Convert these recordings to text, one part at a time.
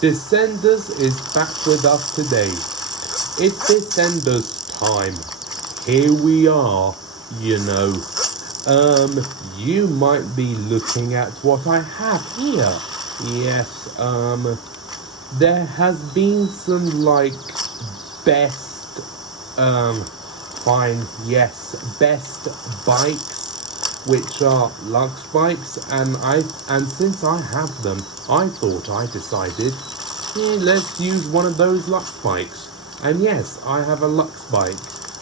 Descenders is back with us today. It's Descenders time. Here we are, you know. You might be looking at what I have here. Yes, there has been some, like, best, best bikes, which are Lux bikes, and since I have them, I thought I decided, let's use one of those Lux bikes. And yes, I have a Lux bike.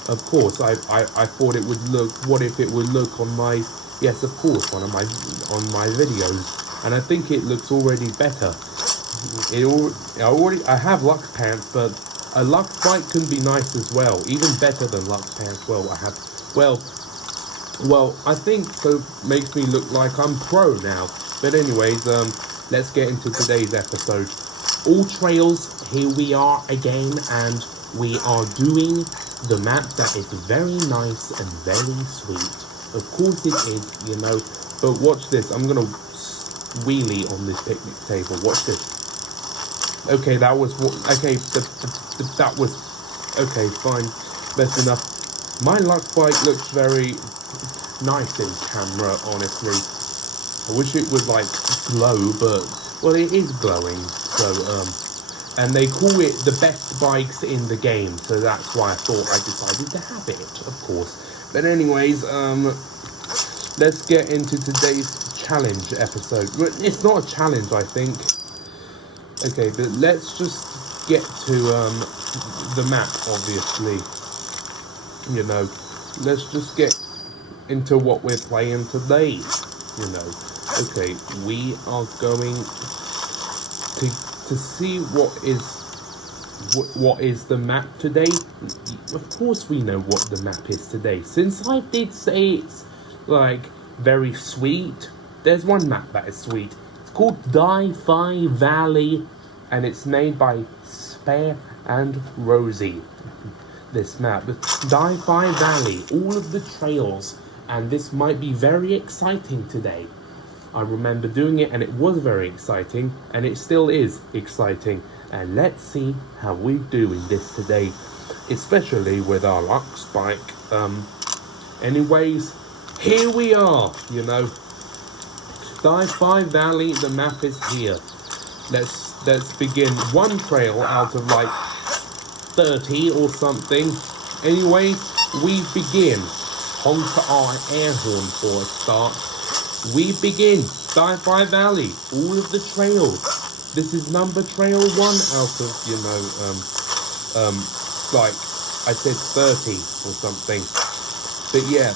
Of course, I thought it would look, what if it would look on my, yes, of course, on my videos, and I think it looks already better. I have Lux pants, but a Lux bike can be nice as well, even better than Lux pants. Well, I think so makes me look like I'm pro now. But anyways, let's get into today's episode. All trails, here we are again, and we are doing the map that is very nice and very sweet. Of course it is, you know, but watch this. I'm gonna wheelie on this picnic table. Watch this. Okay, that was okay. That was okay. Fine, that's enough. My Lux bike looks very nice in camera. Honestly, I wish it would like glow, but well, it is glowing. So and they call it the best bikes in the game, so that's why I thought I decided to have it, of course. But anyways, let's get into today's challenge episode. Well, it's not a challenge, I think. Okay, but let's just get to the map, obviously. You know, let's just get into what we're playing today. You know, okay, we are going to see what is the map today. Of course we know what the map is today, since I did say it's like very sweet. There's one map that is sweet. It's called Dyfi Valley, and it's made by Spare and Rosie. This map, Dyfi Valley, all of the trails, and this might be very exciting today. I remember doing it, and it was very exciting, and it still is exciting. And let's see how we do in this today, especially with our Lux bike. Anyways, here we are, you know. Dyfi Valley, the map is here. Let's begin one trail out of like 30 or something. Anyway, we begin. Honk our air horn for a start. We begin Dyfi Valley, all of the trails. This is trail 1 out of, you know, like I said 30 or something. But yeah.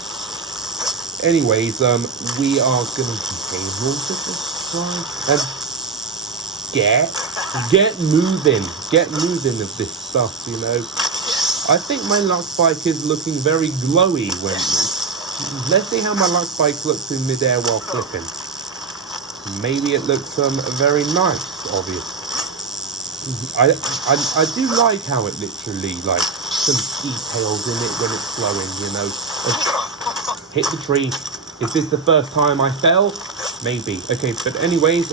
Anyways, we are gonna try and get moving of this stuff, you know. I think my Lux bike is looking very glowy when. Let's see how my Lux bike looks in midair while flipping. Maybe it looks very nice, obviously. I do like how it literally, like, some details in it when it's flowing, you know. Hit the tree. Is this the first time I fell? Maybe. Okay, but anyways,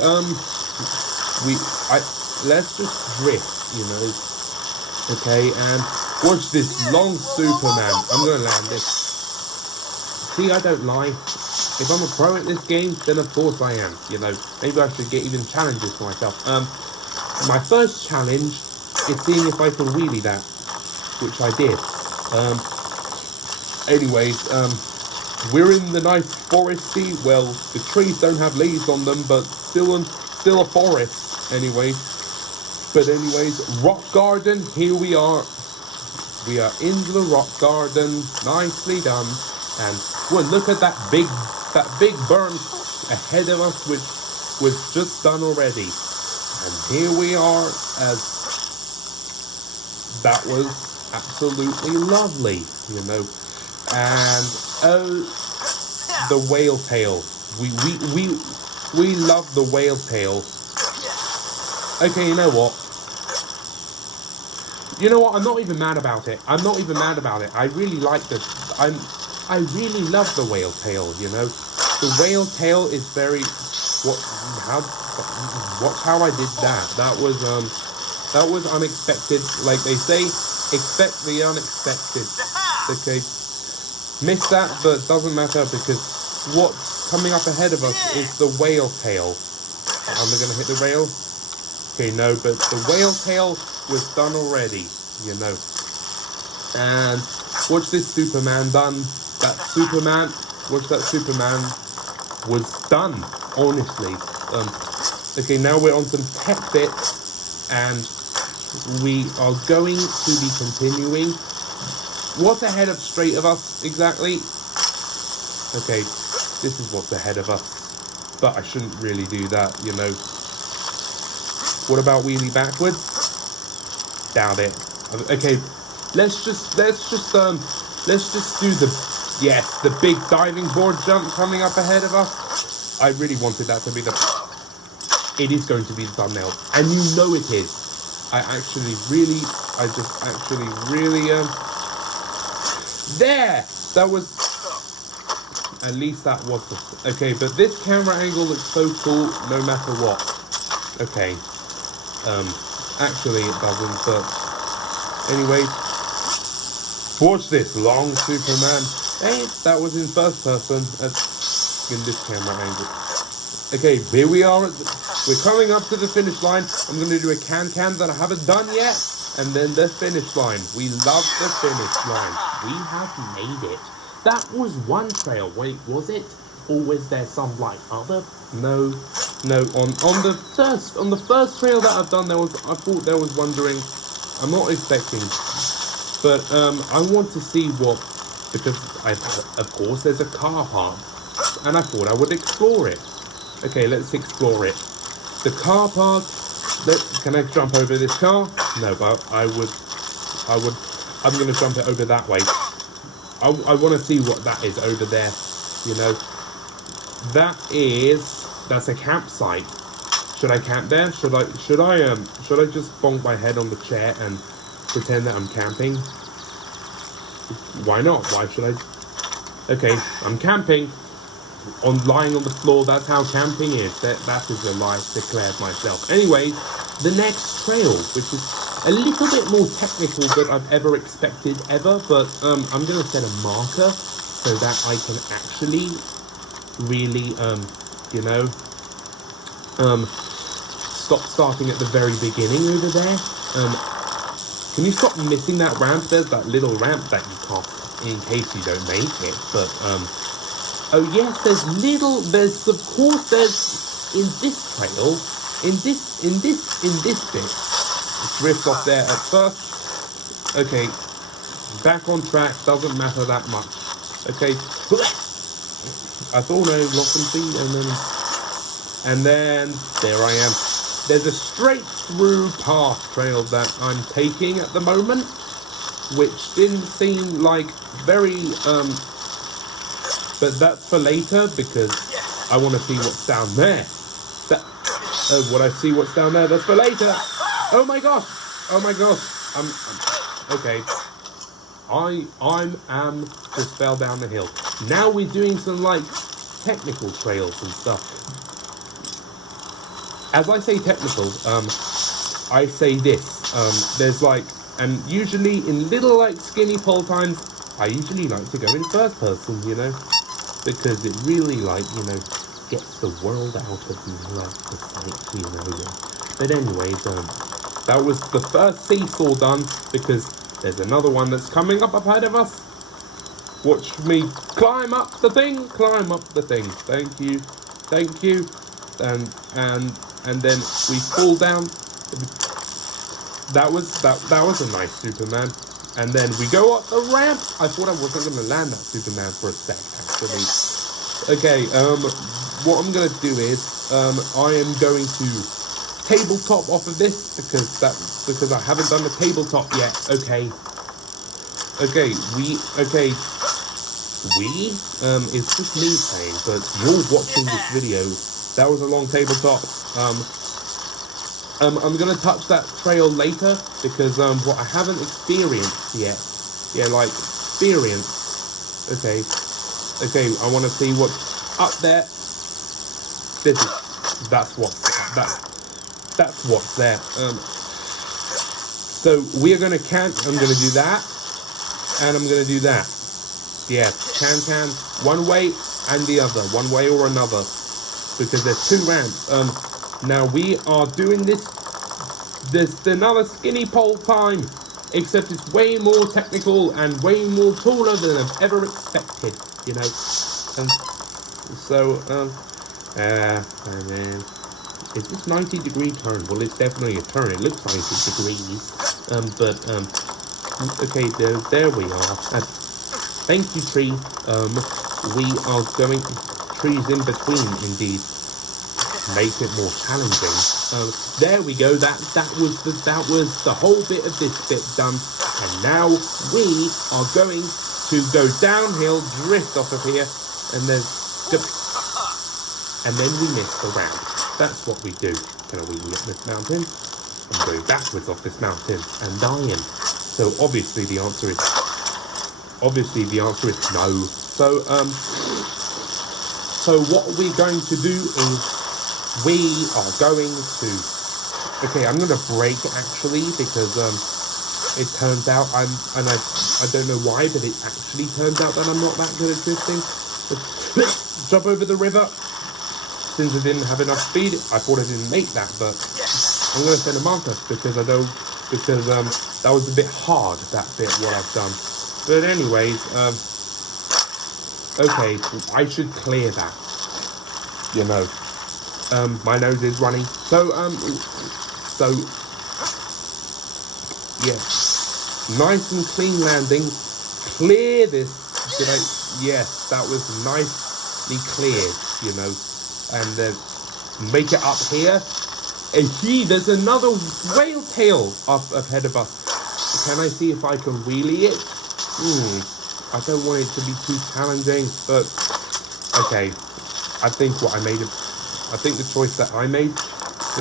let's just drift, you know. Okay, and watch this long Superman. I'm gonna land this. See, I don't lie. If I'm a pro at this game, then of course I am, you know. Maybe I should get even challenges for myself. My first challenge is seeing if I can wheelie that, which I did. Anyways, we're in the nice foresty. Well, the trees don't have leaves on them, but still a forest. Anyways, rock garden. Here we are. We are in the rock garden. Nicely done. And well, look at that big burn ahead of us, which was just done already. And here we are, as that was absolutely lovely, you know. And the whale tail. We love the whale tail. Okay, you know what? I'm not even mad about it. I really like I really love the whale tail, you know. The whale tail is very, Watch how I did that. That was unexpected. Like they say, expect the unexpected. Okay, missed that, but doesn't matter because what's coming up ahead of us is the whale tail. Am I gonna hit the rail? Okay, no, but the whale tail was done already, you know. And watch this Superman done. Watch that Superman was done, honestly. Okay, now we're on some tech bits, and we are going to be continuing. What's ahead of straight of us, exactly? Okay, this is what's ahead of us. But I shouldn't really do that, you know. What about wheelie backwards? Doubt it. Okay, let's just do the big diving board jump coming up ahead of us. I really wanted that to be it is going to be the thumbnail, and you know it is. There! That was, at least that was okay, but this camera angle looks so cool no matter what. Okay. Actually it doesn't, but anyway. Watch this long Superman. Hey, that was in first person in this camera angle. Okay, here we are. We're coming up to the finish line. I'm going to do a can that I haven't done yet. And then the finish line. We love the finish line. We have made it. That was one trail. Wait, was it? Or was there some like other? No. On the first trail that I've done, I thought there was wondering. I'm not expecting, but I want to see what, because of course there's a car park, and I thought I would explore it. Okay, let's explore it. The car park. Can I jump over this car? No, but I'm going to jump it over that way. I want to see what that is over there. You know, that's a campsite. Should I camp there? Should I just bonk my head on the chair and pretend that I'm camping? Why not? Why should I? Okay, I'm camping. Lying on the floor, that's how camping is. That is a lie, declared myself. Anyway, the next trail, which is a little bit more technical than I've ever expected ever, but I'm going to set a marker so that I can actually really, stop starting at the very beginning over there. Can you stop missing that ramp? There's that little ramp that you can't, in case you don't make it, but oh yes, there's in this trail, in this bit, drift off there at first. Okay, back on track, doesn't matter that much. Okay, I thought I lost some feet, and then there I am. There's a straight through path trail that I'm taking at the moment, which didn't seem like very but that's for later, because I want to see what's down there. What I see what's down there, that's for later. Oh my gosh. Okay. I am just fell down the hill. Now we're doing some like technical trails and stuff. As I say technical, I say this. There's like, and usually in little like skinny pole times, I usually like to go in first person, you know, because it really like, you know, gets the world out of me, like the sight, you know. But anyways, that was the first seesaw done, because there's another one that's coming up ahead of us. Watch me climb up the thing. Thank you. And then we fall down. That was a nice Superman. And then we go up the ramp. I thought I wasn't going to land that Superman for a sec, actually. Okay, what I'm going to do is, I am going to tabletop off of this, because I haven't done the tabletop yet. Okay, it's just me saying, but you're watching this video. That was a long tabletop. I'm going to touch that trail later, because what I haven't experienced yet. Yeah, like, experience. Okay, I want to see what's up there. That's what's up that's what's there. So we are going to I'm going to do that, and I'm going to do that. Yeah, can, one way and the other, one way or another, because there's 2 ramps. Now we are doing this. There's another skinny pole time, except it's way more technical and way more taller than I've ever expected. You know, and then. Is this 90-degree turn? Well, it's definitely a turn. It looks 90 degrees. Okay, there we are. Thank you, tree. We are going trees in between, indeed. Make it more challenging. There we go. That was the whole bit of this bit done. And now we are going to go downhill, drift off of here, and then we miss the ramp. That's what we do. Can I wheelie up this mountain? I'm going backwards off this mountain and dying. So obviously the answer is no. So what we're going to do is we are going to. Okay, I'm going to brake actually because it turns out I don't know why, but it actually turns out that I'm not that good at drifting. Jump over the river. Since I didn't have enough speed, I thought I didn't make that, but I'm going to send a marker because that was a bit hard, that bit, what I've done. But anyways, okay, I should clear that, you know. My nose is running. So, yeah, nice and clean landing. Clear this. Yes, that was nicely cleared, you know. And then make it up here. And there's another whale tail up ahead of us. Can I see if I can wheelie it? I don't want it to be too challenging, but okay. I think the choice that I made.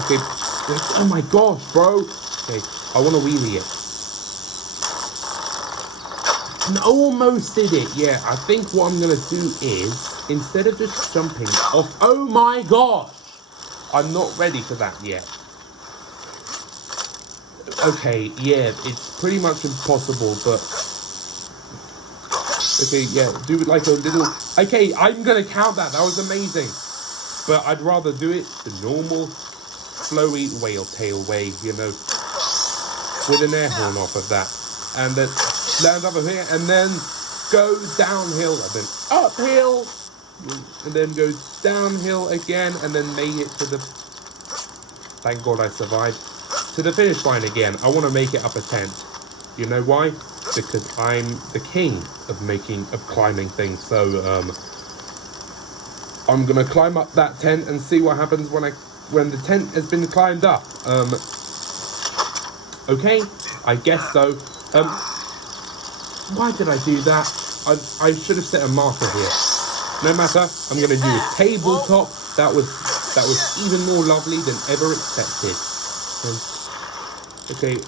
Okay. Oh my gosh, bro. Okay, I want to wheelie it. And almost did it. Yeah, I think what I'm gonna do is, instead of just jumping off, oh my gosh, I'm not ready for that yet. Okay, yeah, it's pretty much impossible, but okay, yeah, do it like a little. Okay, I'm gonna count that. That was amazing, but I'd rather do it the normal, flowy whale tail way, you know, with an air horn off of that, and then land over here, and then go downhill, and then uphill. And then go downhill again, and then make it to the. Thank God I survived. To the finish line again. I want to make it up a tent. You know why? Because I'm the king of climbing things. So I'm gonna climb up that tent and see what happens when the tent has been climbed up. Okay, I guess so. Why did I do that? I should have set a marker here. No matter, I'm going to do a tabletop. That was even more lovely than ever expected. Okay,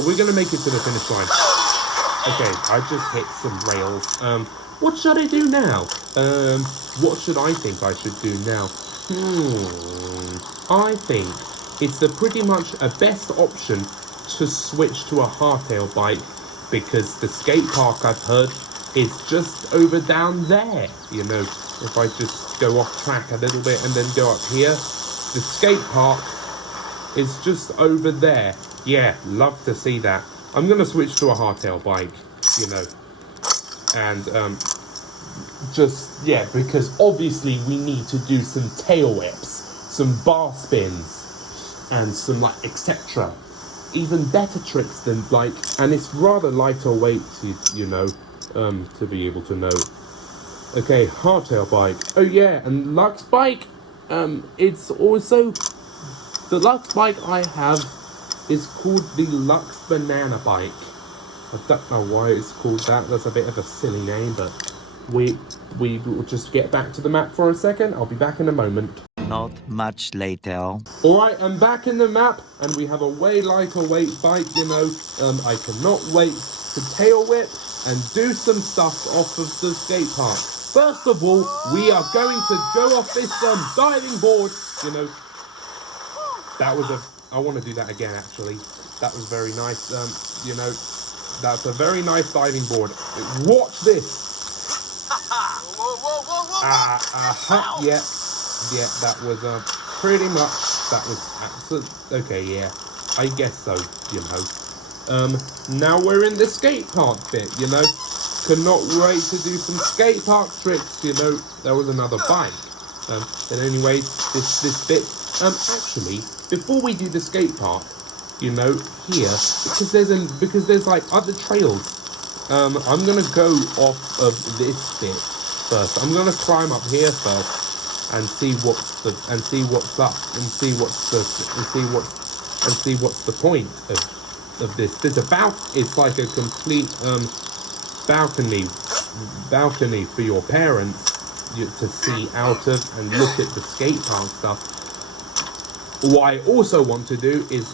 we're going to make it to the finish line. Okay, I just hit some rails. What should I do now? What should I think I should do now? I think it's pretty much a best option to switch to a hardtail bike, because the skate park, I've heard, is just over down there. You know, if I just go off track a little bit and then go up here, the skate park is just over there. Yeah, love to see that. I'm gonna switch to a hardtail bike, you know, and because obviously we need to do some tail whips, some bar spins, and some like etc. Even better tricks than and it's rather lighter weight to be able to know. Okay, hardtail bike. Oh yeah, and Lux bike. It's also the Lux bike I have is called the Lux Banana bike. I don't know why it's called that. That's a bit of a silly name, but we will just get back to the map for a second. I'll be back in a moment. Not much later. Alright, I'm back in the map, and we have a way lighter weight bike, you know. I cannot wait to tail whip and do some stuff off of the skate park. First of all, we are going to go off this diving board. You know, that was I want to do that again, actually. That was very nice. You know, that's a very nice diving board. Watch this. Yeah, that was pretty much, that was absolutely, okay, yeah, I guess so, you know. Now we're in the skate park bit, you know. Cannot wait to do some skate park tricks, you know. There was another bike. But anyway, this bit, actually, before we do the skate park, you know, here, because there's like other trails, I'm gonna go off of this bit first. I'm gonna climb up here first and see what's up and see what's the point of this. It's like a complete balcony for your parents to see out of and look at the skate park stuff. What I also want to do is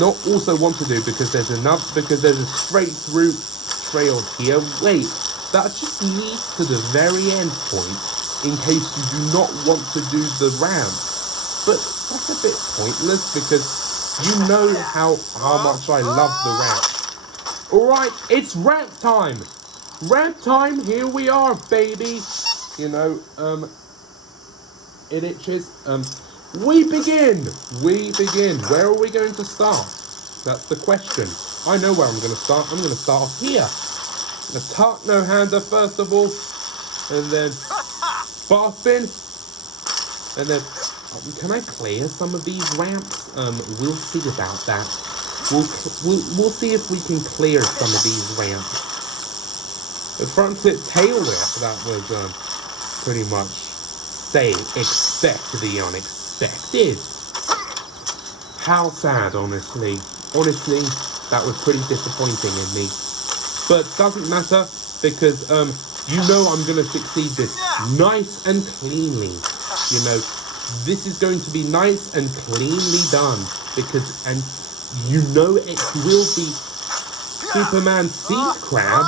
not also want to do, because there's a straight through trail here. Wait, that just leads to the very end point in case you do not want to do the ramp. But that's a bit pointless because you know how much I love the ramp. Alright, it's ramp time! Ramp time, here we are, baby! You know, it itches. We begin! Where are we going to start? That's the question. I know where I'm going to start. I'm going to start off here. A tuck no-hander first of all, and then fast spin, and then can I clear some of these ramps? We'll see about that. We'll see if we can clear some of these ramps. The front flip tail whip, that was pretty much expect the unexpected. How sad, honestly. Honestly, that was pretty disappointing in me. But doesn't matter, because you know I'm going to succeed this nice and cleanly. You know, this is going to be nice and cleanly done, and you know it will be Superman sea crab.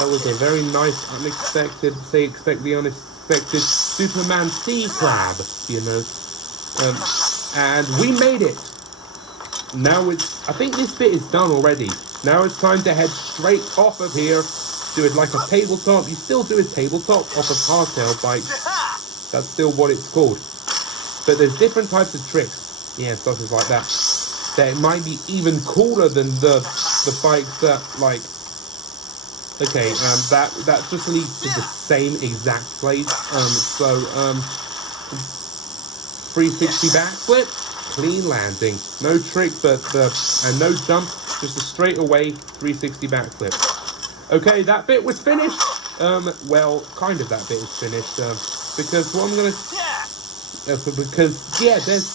That was a very nice expect the unexpected Superman sea crab, you know. And we made it. Now I think this bit is done already. Now it's time to head straight off of here. Do it like a tabletop. You still do a tabletop off of hardtail bikes. That's still what it's called. But there's different types of tricks. Yeah, stuff is like that. That might be even cooler than the bikes that, like, okay, that just leads to the same exact place. 360 backflip, clean landing, no trick, and no jump, just a straight away 360 backflip. Okay, that bit was finished. Well, kind of that bit is finished. Because what I'm gonna,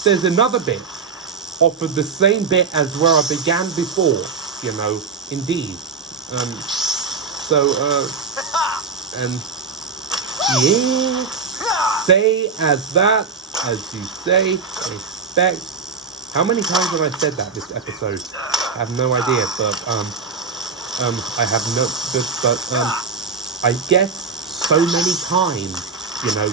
there's another bit off of the same bit as where I began before. You know, indeed. And yeah, say as that, as you say, expect. How many times have I said that this episode? I have no idea, but I have no, but I guess so many times, you know.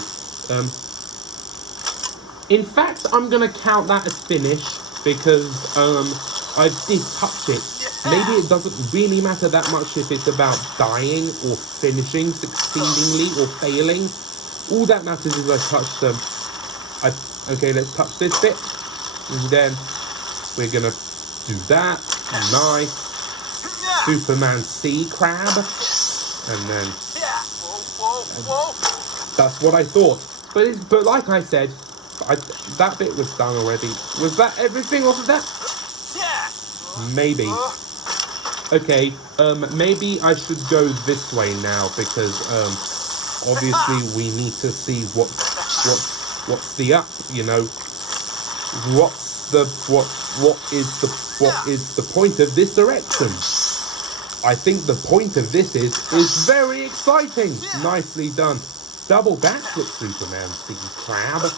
In fact, I'm gonna count that as finished because I did touch it. Maybe it doesn't really matter that much if it's about dying or finishing succeedingly or failing. All that matters is I touched them. Okay, let's touch this bit. And then we're gonna do that. Nice. Superman sea crab. And then that's what I thought. But like I said, that bit was done already. Was that everything off of that? Maybe. Okay, maybe I should go this way now because obviously we need to see what's the up, you know. What is the point of this direction? I think the point of this is very exciting. Nicely done. Double backflip Superman sea crab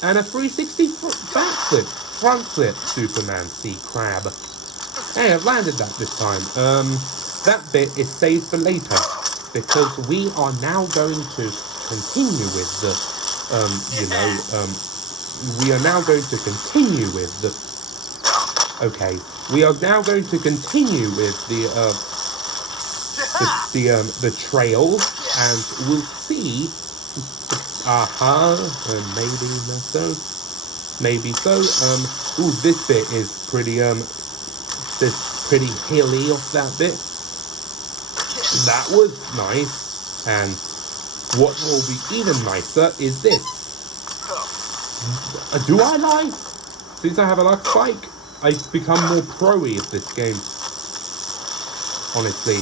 and a 360 backflip front flip Superman sea crab. Hey, I've landed that this time. that bit is saved for later, because we are now going to continue with the, we are now going to continue with the, we are now going to continue with the trails, and we'll see, maybe not so, maybe so, ooh, this bit is pretty, this pretty hilly off that bit. That was nice, and what will be even nicer is this. Do I lie? Since I have a luck spike, I've become more pro-y at this game. Honestly,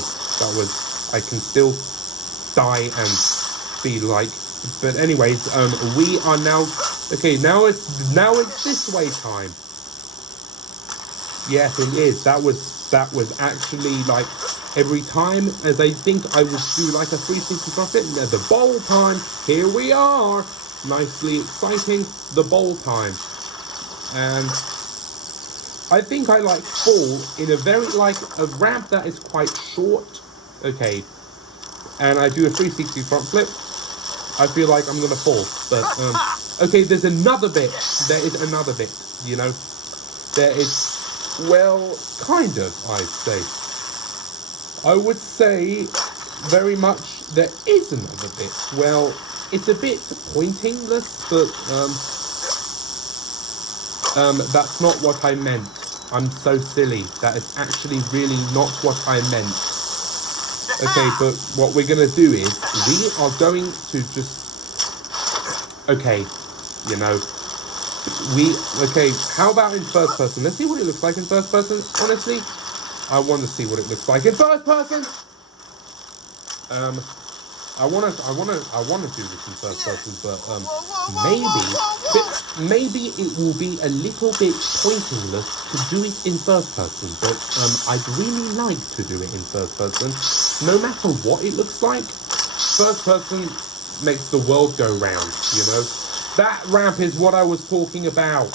I can still die and be like, but anyways, we are now, okay, now it's this way time. Yes, it is. That was actually like, every time, as I think I would do like a 360 profit, at the bowl time, here we are, nicely exciting, the bowl time. And I think I like fall in a very, like, a ramp that is quite short, okay, and I do a 360 front flip, I feel like I'm gonna fall, but, okay, there's another bit, there is another bit, you know, there is, well, kind of, I'd say. I would say very much there is another bit. Well, it's a bit pointingless, but that's not what I meant. I'm so silly. That is actually really not what I meant. Okay, but what we're gonna do is we are going to just, okay, you know, okay, how about in first person? Let's see what it looks like in first person. Honestly, I want to see what it looks like in first person. I want to do this in first person, but maybe it will be a little bit pointless to do it in first person. But I'd really like to do it in first person, no matter what it looks like. First person makes the world go round, you know. That ramp is what I was talking about.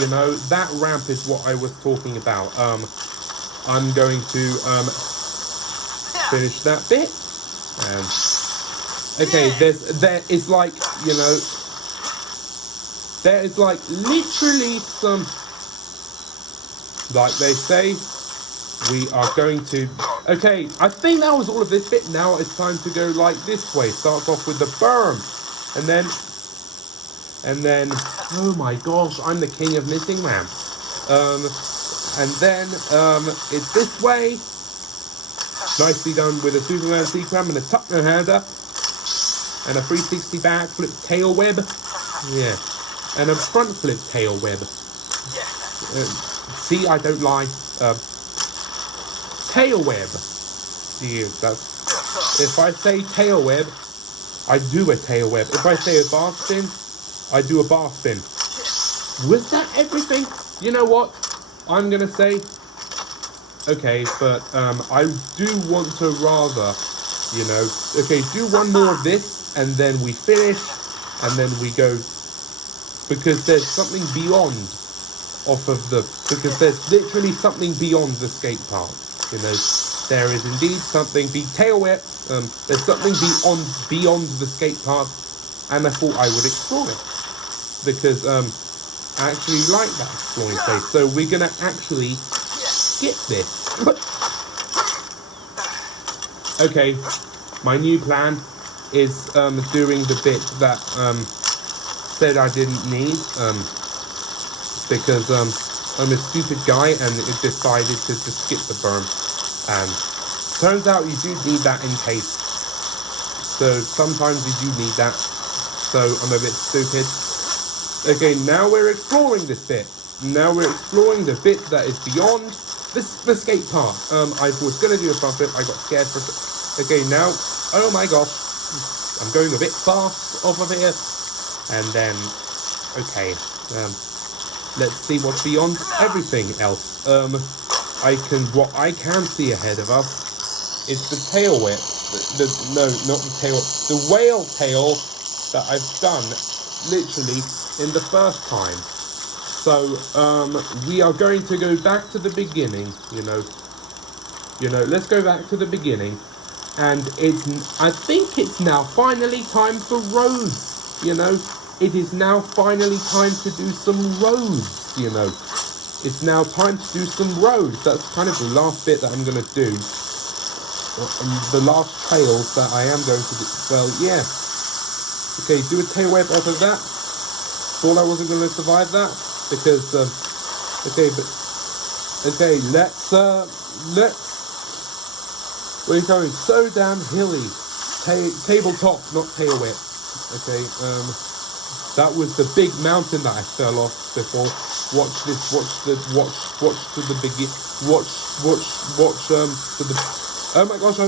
You know, that ramp is what I was talking about. I'm going to finish that bit. And okay, there is like, you know, there is like literally some, like they say, we are going to, okay, I think that was all of this bit. Now it's time to go like this way. Starts off with the berm, and then, oh my gosh, I'm the king of missing ramps. And then, it's this way. Nicely done with a Superman C-cram and a tuck no-hander. And a 360 back flip tail web. Yeah. And a front flip tail web. See, I don't lie. Tail web. Yeah, that's, if I say tail web, I do a tail web. If I say a bar spin, I do a bar spin. Was that everything? You know what? I'm gonna say, okay, but I do want to rather, you know, okay, do one more of this, and then we finish, and then we go, because there's something beyond because there's literally something beyond the skate park, you know. There is indeed something, tail whip, there's something beyond the skate park, and I thought I would explore it, because I actually like that exploring place. So we're gonna actually skip this. Okay, my new plan is doing the bit that said I didn't need, because I'm a stupid guy and it decided to just skip the berm. And turns out you do need that in case. So sometimes you do need that. So I'm a bit stupid. Okay, now we're exploring this bit. Now we're exploring the bit that is beyond the skate park. I was gonna do a front flip. I got scared for. Okay, now, oh my gosh, I'm going a bit fast off of here. And then, okay, let's see what's beyond everything else. What I can see ahead of us is the tail whip. No, not the tail. The whale tail that I've done literally in the first time. So we are going to go back to the beginning, you know. Let's go back to the beginning. And I think it's now finally time for roads, It is now finally time to do some roads, It's now time to do some roads. That's kind of the last bit that I'm going to do. The last trails that I am going to do. Well, yeah. Okay, do a tail whip off of that. Thought I wasn't going to survive that. Because, let's, we're going so damn hilly. Tabletop, not tail whip. Okay, that was the big mountain that I fell off before. Watch to the begin. Oh my gosh,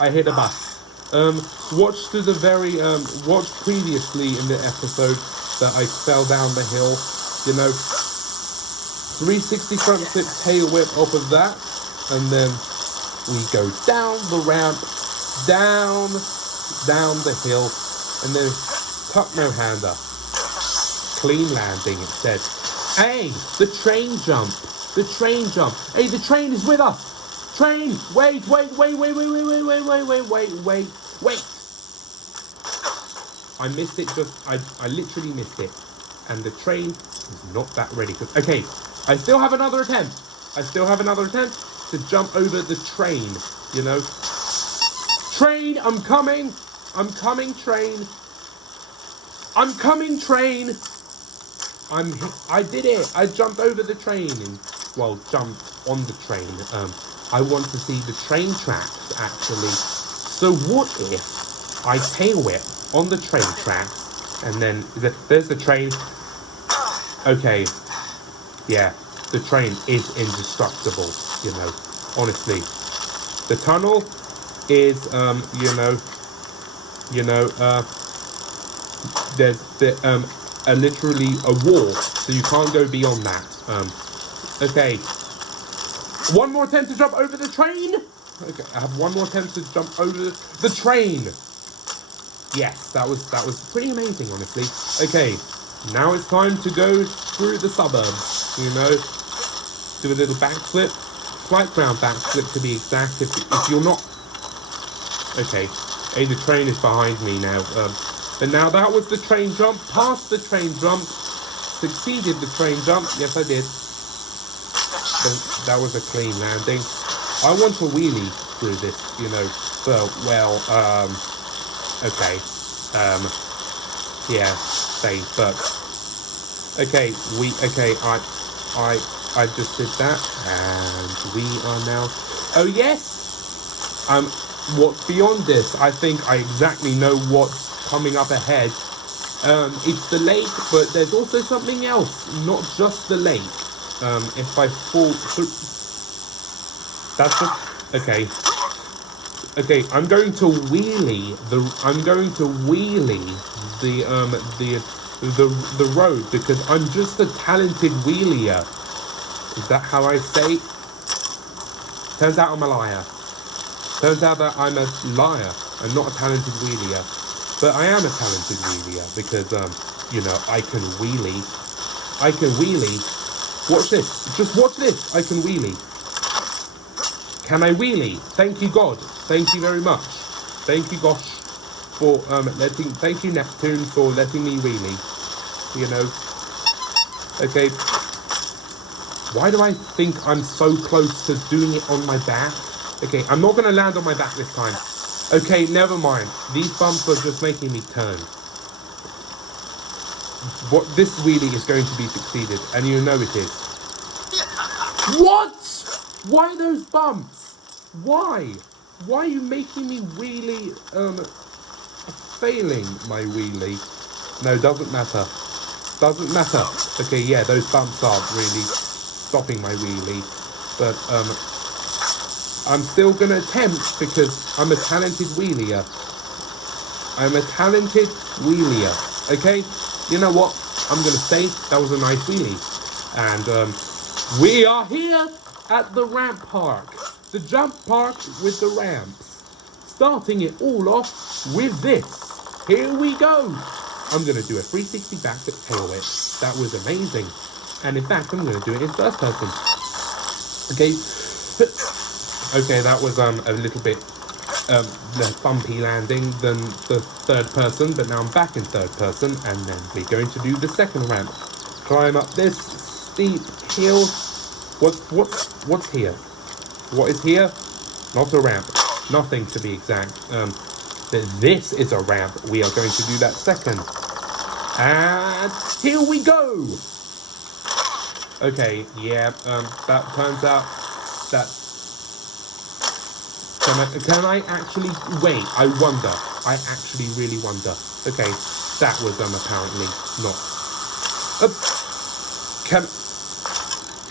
I hit a bus. Watch to the very, watch previously in the episode that I fell down the hill, 360 front flip tail whip off of that, and then we go down the ramp, down the hill, and then tuck no hander. Clean landing, it said. Hey, the train jump. Hey, the train is with us. Train, wait. I missed it I literally missed it. And the train is not that ready. Okay, I still have another attempt to jump over the train, Train, I'm coming, train. I did it. I jumped over the train jumped on the train. I want to see the train tracks, actually. So what if I tail whip on the train tracks, and then there's the train. Okay, yeah, the train is indestructible, honestly. The tunnel is, there's literally a wall, so you can't go beyond that. Okay. One more attempt to jump over the train. Okay, I have one more attempt to jump over the train. Yes, that was pretty amazing, honestly. Okay, now it's time to go through the suburbs. Do a little backflip, flight ground backflip to be exact. If you're not, okay. Hey, the train is behind me now. And now that was the train jump. Passed the train jump. Succeeded the train jump. Yes, I did. That was a clean landing. I want to wheelie through this, okay. Yeah, same, but okay, I just did that, and we are now. Oh yes. What's beyond this? I think I exactly know what's coming up ahead. It's the lake, but there's also something else, not just the lake. If I fall through, that's okay. Okay, I'm going to wheelie the road because I'm just a talented wheelier. Is that how I say? Turns out I'm a liar. Turns out that I'm a liar and not a talented wheelier. But I am a talented wheelier because, I can wheelie. Watch this. Just watch this. I can wheelie. Can I wheelie? Thank you, God. Thank you very much. Thank you, gosh, for thank you, Neptune, for letting me wheelie. Okay. Why do I think I'm so close to doing it on my back? Okay, I'm not going to land on my back this time. Okay, never mind. These bumps are just making me turn. This wheelie is going to be succeeded, and you know it is. What? Why those bumps? Why? Why are you making me wheelie, failing my wheelie? No, doesn't matter. Doesn't matter. Okay, yeah, those bumps are really stopping my wheelie. But, I'm still going to attempt because I'm a talented wheelier. Okay? You know what? I'm going to say that was a nice wheelie. And, we are here at the ramp park. The jump park with the ramps. Starting it all off with this. Here we go. I'm going to do a 360 backflip tail whip. That was amazing. And in fact, I'm going to do it in first person. Okay. Okay, that was a little bit the bumpy landing than the third person, but now I'm back in third person, and then we're going to do the second ramp. Climb up this steep hill. What's here? What is here? Not a ramp. Nothing to be exact. But this is a ramp. We are going to do that second. And here we go. Okay, yeah. That turns out that. Can I actually wait? I wonder. I actually really wonder. Okay, that was apparently not.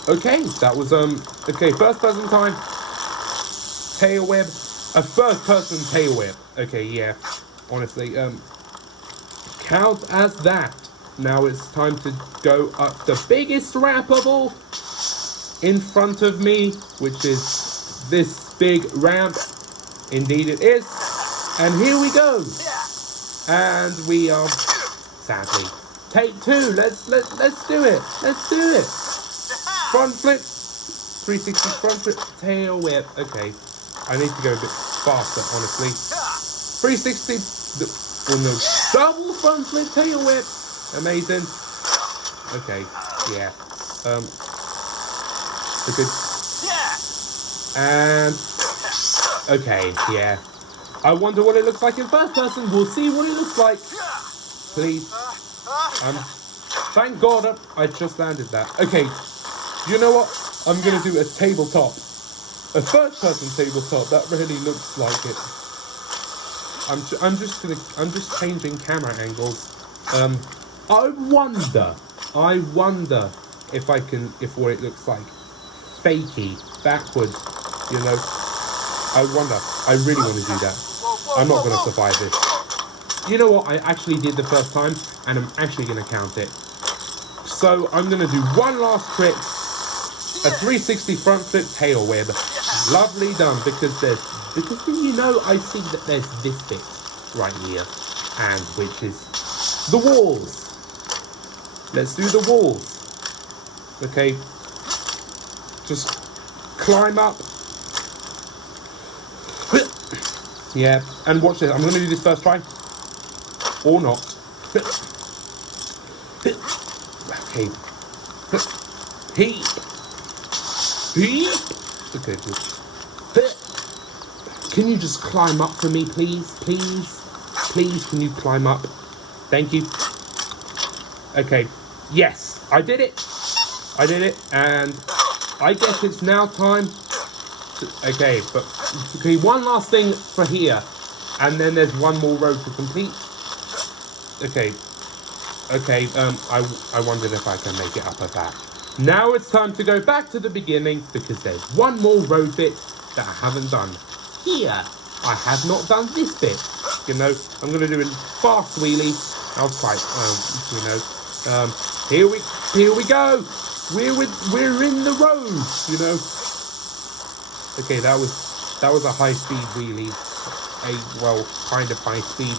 Okay, that was okay. First person time. Tail whip. A first person tail whip. Okay, yeah. Honestly, count as that. Now it's time to go up the biggest ramp of all in front of me, which is this big ramp. Indeed it is. And here we go. And we are sadly take two. Let's do it. Let's do it. Front flip. 360 front flip. Tail whip. Okay. I need to go a bit faster, honestly. 360. No. Double front flip tail whip. Amazing. Okay. Yeah. Okay. And okay, yeah. I wonder what it looks like in first person. We'll see what it looks like. Please. Thank God I just landed that. Okay. You know what? I'm gonna do a tabletop. A first person tabletop. That really looks like it. I'm just changing camera angles. I wonder if what it looks like. Fakey, backwards, you know. I wonder. I really want to do that. I'm not going to survive this. You know what? I actually did the first time, and I'm actually going to count it. So I'm going to do one last trick. A 360 front flip tail whip. Lovely done, because you know, I see that there's this bit right here, and which is the walls. Let's do the walls. Okay. Just climb up. Yeah, and watch this. I'm going to do this first try. Or not. Okay. Okay, good. Can you just climb up for me, please? Please, can you climb up? Thank you. Okay. Yes, I did it. And I guess it's now time to, okay, one last thing for here, and then there's one more road to complete. Okay, I wondered if I can make it up at that. Now it's time to go back to the beginning, because there's one more road bit that I haven't done. Here, I have not done this bit. You know, I'm going to do a fast wheelie. I'll quite, here we go. We're in the road, you know. Okay, that was a high-speed wheelie. Kind of high speed.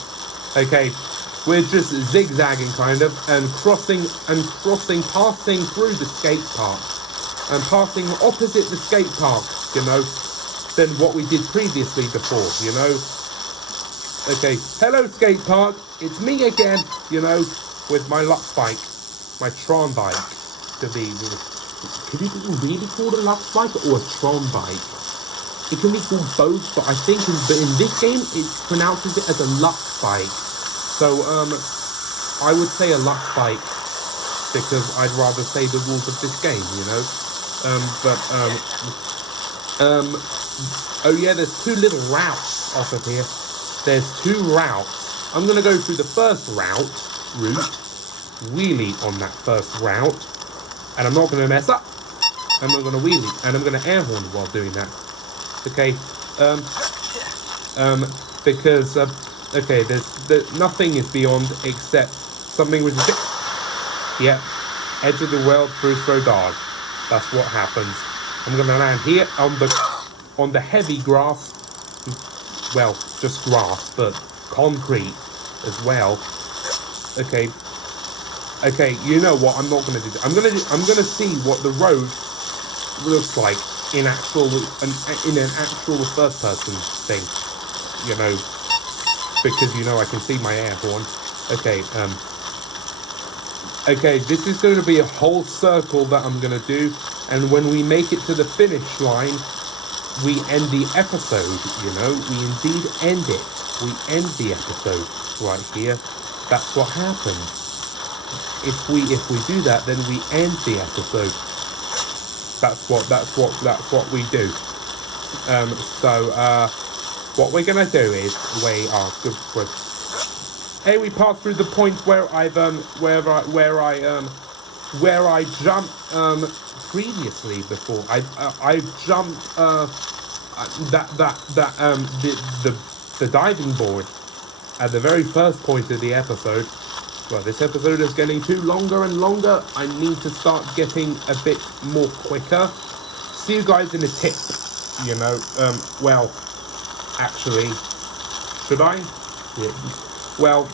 Okay, we're just zigzagging kind of, and passing through the skate park, and passing opposite the skate park, you know, than what we did previously before, you know. Okay, hello skate park, it's me again, you know, with my Lux bike, my Tron bike, to be, could it be really called a Lux bike or a Tron bike? It can be called both, but I think in this game, it pronounces it as a Lux bike. So, I would say a Lux bike, because I'd rather say the rules of this game, you know. Oh yeah, there's two little routes off of here. There's two routes. I'm gonna go through the first route, wheelie on that first route, and I'm not gonna mess up. I'm not gonna wheelie, and I'm gonna air horn while doing that. Okay, because, okay, there's nothing is beyond except something which is, yeah, edge of the world, Bruce Rodard. That's what happens. I'm gonna land here on the heavy grass, well, just grass, but concrete as well. Okay, you know what? I'm not gonna do that. I'm gonna see what the road looks like in an actual first person thing, you know, because you know I can see my air horn. Okay, okay, this is going to be a whole circle that I'm going to do, and when we make it to the finish line, we end the episode, you know, we indeed end it. We end the episode right here. That's what happens. If we do that, then we end the episode. That's what we do. What we're gonna do is we pass through the point where I jumped previously before. I jumped the diving board at the very first point of the episode. Well, this episode is getting too longer and longer. I need to start getting a bit more quicker. See you guys in a tip. You know, well, actually, should I? Yeah. Well,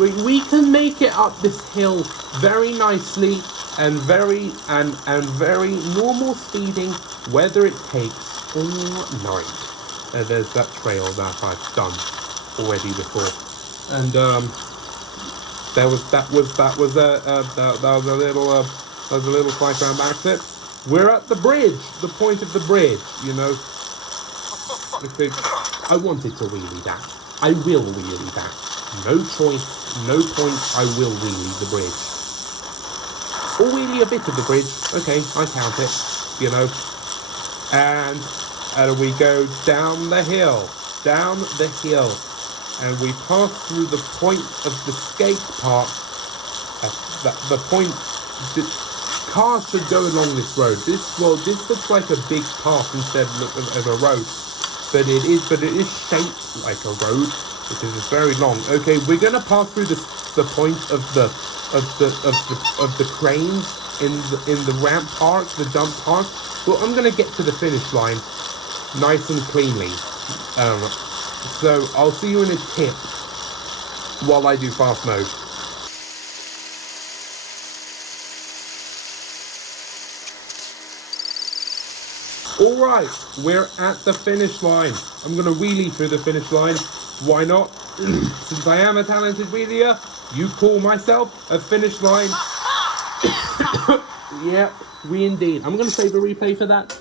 we can make it up this hill very nicely and very normal speeding, whether it takes all night. There's that trail that I've done already before, and that was a little slice round back flip. We're at the bridge, the point of the bridge, you know. I wanted to wheelie that. I will wheelie that. No choice, no point, I will wheelie the bridge. Or wheelie a bit of the bridge. Okay, I count it, you know. And we go down the hill, and we pass through the point of the skate park. The point, the cars should go along this road. This looks like a big path instead of a road, but it is shaped like a road because it's very long. Okay, we're gonna pass through the point of the cranes in the ramp park, the jump park. Well, I'm gonna get to the finish line nice and cleanly. So I'll see you in a tip while I do fast mode. Alright, we're at the finish line. I'm gonna wheelie through the finish line. Why not? Since I am a talented wheelier, you call myself a finish line. Yep, we indeed. I'm gonna save a replay for that.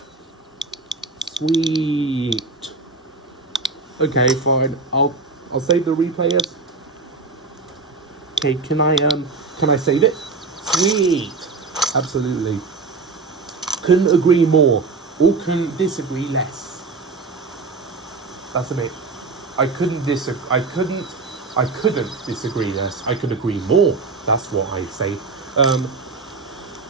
Sweet. Okay, fine. I'll save the replay as. Okay, can I save it? Sweet. Absolutely. Couldn't agree more. Or couldn't disagree less. That's a bit. I couldn't disagree less. I could agree more. That's what I say.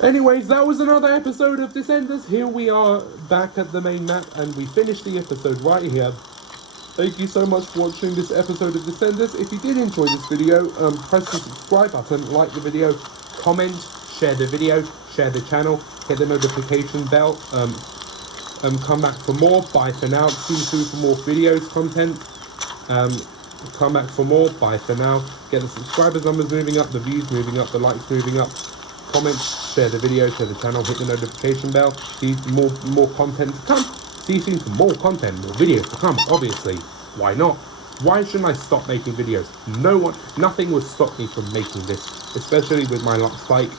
Anyways, that was another episode of Descenders. Here we are back at the main map, and we finished the episode right here. Thank you so much for watching this episode of Descenders. If you did enjoy this video, press the subscribe button, like the video, comment, share the video, share the channel, hit the notification bell. Come back for more. Bye for now. See you soon for more videos, content. Come back for more. Bye for now. Get the subscribers numbers moving up, the views moving up, the likes moving up. Comment, share the video, share the channel, hit the notification bell. See more content to come. See you soon for more content, more videos to come. Obviously, why not? Why shouldn't I stop making videos? Nothing will stop me from making this, especially with my luck spike.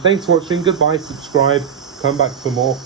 Thanks for watching. Goodbye. Subscribe. Come back for more.